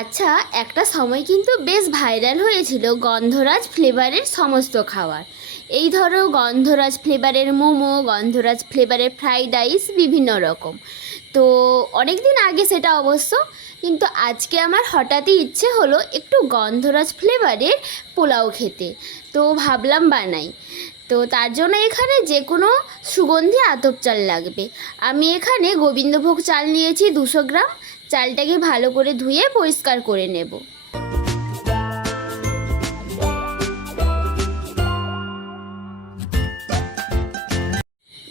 আচ্ছা, একটা সময় কিন্তু বেশ ভাইরাল হয়েছিল গন্ধরাজ ফ্লেভারের সমস্ত খাবার। এই ধরো গন্ধরাজ ফ্লেভারের মোমো, গন্ধরাজ ফ্লেভারের ফ্রাইড রাইস, বিভিন্ন রকম। তো অনেক দিন আগে সেটা অবশ্য, কিন্তু আজকে আমার হঠাৎই ইচ্ছে হলো একটু গন্ধরাজ ফ্লেভারের পোলাও খেতে। তো ভাবলাম বানাই। তো তার জন্য এখানে যে কোনো সুগন্ধি আতপ চাল লাগবে। আমি এখানে গোবিন্দভোগ চাল নিয়েছি 200 গ্রাম। চালটাকে ভালো করে ধুয়ে পরিষ্কার করে নেব।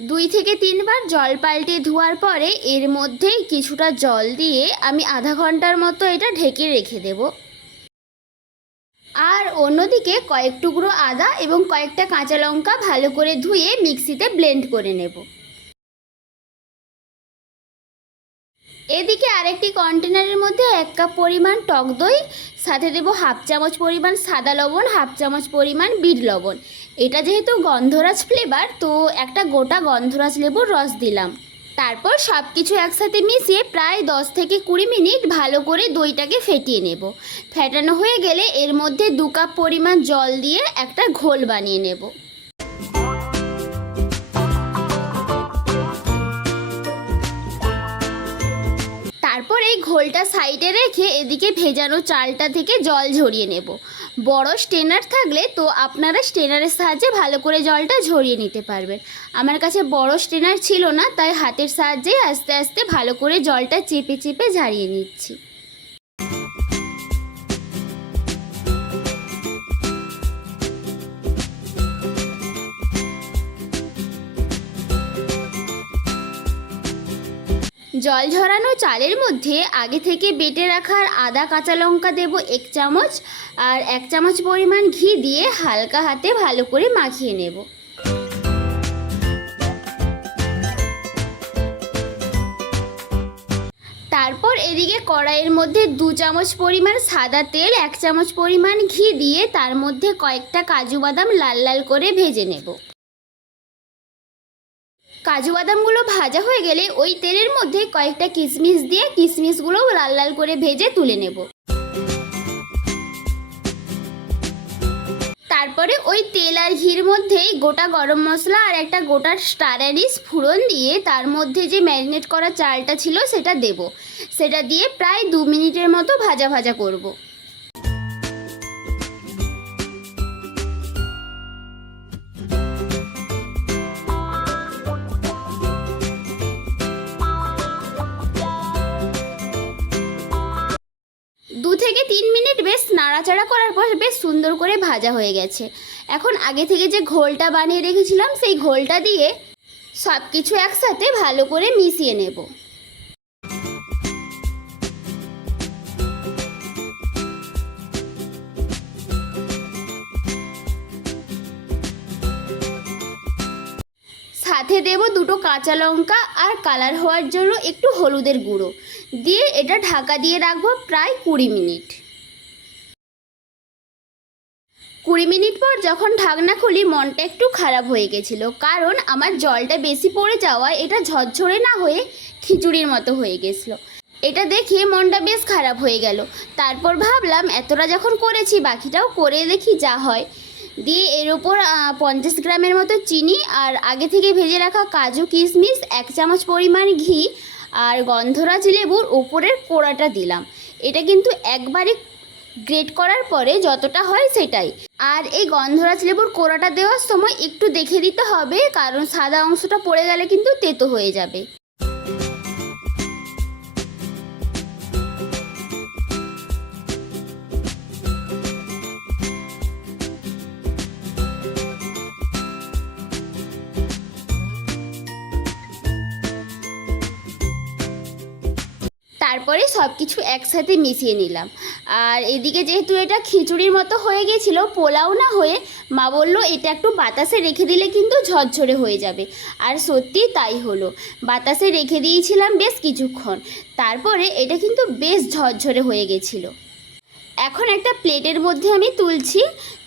2 থেকে 3 বার জল পাল্টে ধোয়ার পরে এর মধ্যে কিছুটা জল দিয়ে আমি আধা ঘন্টার মতো এটা ঢেকে রেখে দেব। আর অন্যদিকে কয়েক টুকরো আদা এবং কয়েকটা কাঁচা লঙ্কা ভালো করে ধুয়ে মিক্সিতে ব্লেন্ড করে নেব। এদিকে আরেকটি কন্টেনারের মধ্যে 1 কাপ পরিমাণ টক দই, সাথে দেব হাফ চামচ পরিমাণ সাদা লবণ, হাফ চামচ পরিমাণ বিট লবণ। এটা যেহেতু গন্ধরাজ ফ্লেভার, তো একটা গোটা গন্ধরাজ লেবুর রস দিলাম। তারপর সব কিছু একসাথে মিশিয়ে প্রায় 10 থেকে 20 মিনিট ভালো করে দইটাকে ফেটিয়ে নেব। ফেটানো হয়ে গেলে এর মধ্যে 2 কাপ পরিমাণ জল দিয়ে একটা ঘোল বানিয়ে নেব। তারপর এই ঘোলটা সাইডে রেখে এদিকে ভেজানো চালটা থেকে জল ঝরিয়ে নেব। বড় স্ট্রেনার থাকলে তো আপনারা স্ট্রেনারের সাহায্যে ভালো করে জলটা ঝরিয়ে নিতে পারবেন। আমার কাছে বড় স্ট্রেনার ছিল না, তাই হাতের সাহায্যে আস্তে আস্তে ভালো করে জলটা চেপে চেপে ঝারিয়ে নিচ্ছি। জল ঝরানো চালের মধ্যে আগে থেকে বেটে রাখার আদা কাঁচা লঙ্কা দেব 1 চামচ, আর 1 চামচ পরিমাণ ঘি দিয়ে হালকা হাতে ভালো করে মাখিয়ে নেব। তারপর এদিকে কড়াইয়ের মধ্যে 2 চামচ পরিমাণ সাদা তেল, 1 চামচ পরিমাণ ঘি দিয়ে তার মধ্যে কয়েকটা কাজু বাদাম লাল লাল করে ভেজে নেব। কাজু বাদামগুলো ভাজা হয়ে গেলে ওই তেলের মধ্যে কয়েকটা কিশমিশ দিয়ে কিশমিশগুলোও লাল লাল করে ভেজে তুলে নেব। তারপরে ওই তেল আর ঘির মধ্যেই গোটা গরম মশলা আর একটা গোটা স্টার অ্যানিস ফোড়ন দিয়ে তার মধ্যে যে ম্যারিনেট করা চালটা ছিল সেটা দেব। সেটা দিয়ে প্রায় 2 মিনিটের মতো ভাজা ভাজা করব। 2 থেকে 3 মিনিট বেশ নাড়াচাড়া করার পর বেশ সুন্দর করে ভাজা হয়ে গেছে। এখন আগে থেকে যে ঘোলটা বানিয়ে রেখেছিলাম সেই ঘোলটা দিয়ে সব কিছু একসাথে ভালো করে মিশিয়ে নেব। সাথে দেব 2টো কাঁচা লঙ্কা আর কালার হওয়ার জন্য একটু হলুদের গুঁড়ো দিয়ে এটা ঢাকা দিয়ে রাখবো প্রায় 20 মিনিট। 20 মিনিট পর যখন ঢাকনা খুলি মনটা একটু খারাপ হয়ে গেছিলো, কারণ আমার জলটা বেশি পড়ে যাওয়ায় এটা ঝরঝরে না হয়ে খিচুড়ির মতো হয়ে গেছিলো। এটা দেখে মনটা বেশ খারাপ হয়ে গেল। তারপর ভাবলাম এতটা যখন করেছি বাকিটাও করে দেখি যা হয়। দিয়ে এর ওপর 50 গ্রামের মতো চিনি আর আগে থেকে ভেজে রাখা কাজু কিশমিশ, 1 চামচ পরিমাণ ঘি আর গন্ধরাজ লেবুর ওপরের কোড়াটা দিলাম। এটা কিন্তু একবারে গ্রেট করার পরে যতটা হয় সেটাই। আর এই গন্ধরাজ লেবুর কোড়াটা দেওয়ার সময় একটু দেখে দিতে হবে, কারণ সাদা অংশটা পড়ে গেলে কিন্তু তেতো হয়ে যাবে। তারপরে সব কিছু একসাথে মিশিয়ে নিলাম। আর এদিকে যেহেতু এটা খিচুড়ির মতো হয়ে গেছিলো, পোলাও না হয়ে, মা বললো এটা একটু বাতাসে রেখে দিলে কিন্তু ঝরঝরে হয়ে যাবে। আর সত্যি তাই হলো, বাতাসে রেখে দিয়েছিলাম বেশ কিছুক্ষণ। তারপরে এটা কিন্তু বেশ ঝরঝরে হয়ে গেছিলো। এখন একটা প্লেটের মধ্যে আমি তুলছি,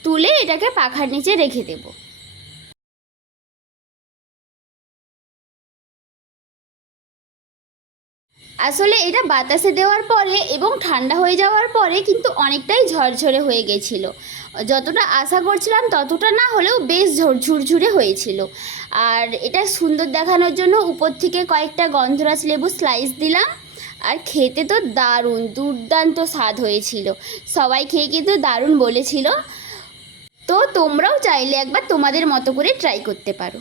তুলে এটাকে পাখার নিচে রেখে দেবো। আসলে এটা বাতাসে দেওয়ার পরে এবং ঠান্ডা হয়ে যাওয়ার পরে কিন্তু অনেকটাই ঝরঝরে হয়ে গেছিলো। যতটা আশা করছিলাম ততটা না হলেও বেশ ঝুরঝুরে হয়েছিল। আর এটা সুন্দর দেখানোর জন্য উপর থেকে কয়েকটা গন্ধরাজ লেবু স্লাইস দিলাম। আর খেতে তো দারুণ দুর্দান্ত স্বাদ হয়েছিল, সবাই খেয়ে কিন্তু দারুণ বলেছিল। তো তোমরাও চাইলে একবার তোমাদের মতো করে ট্রাই করতে পারো।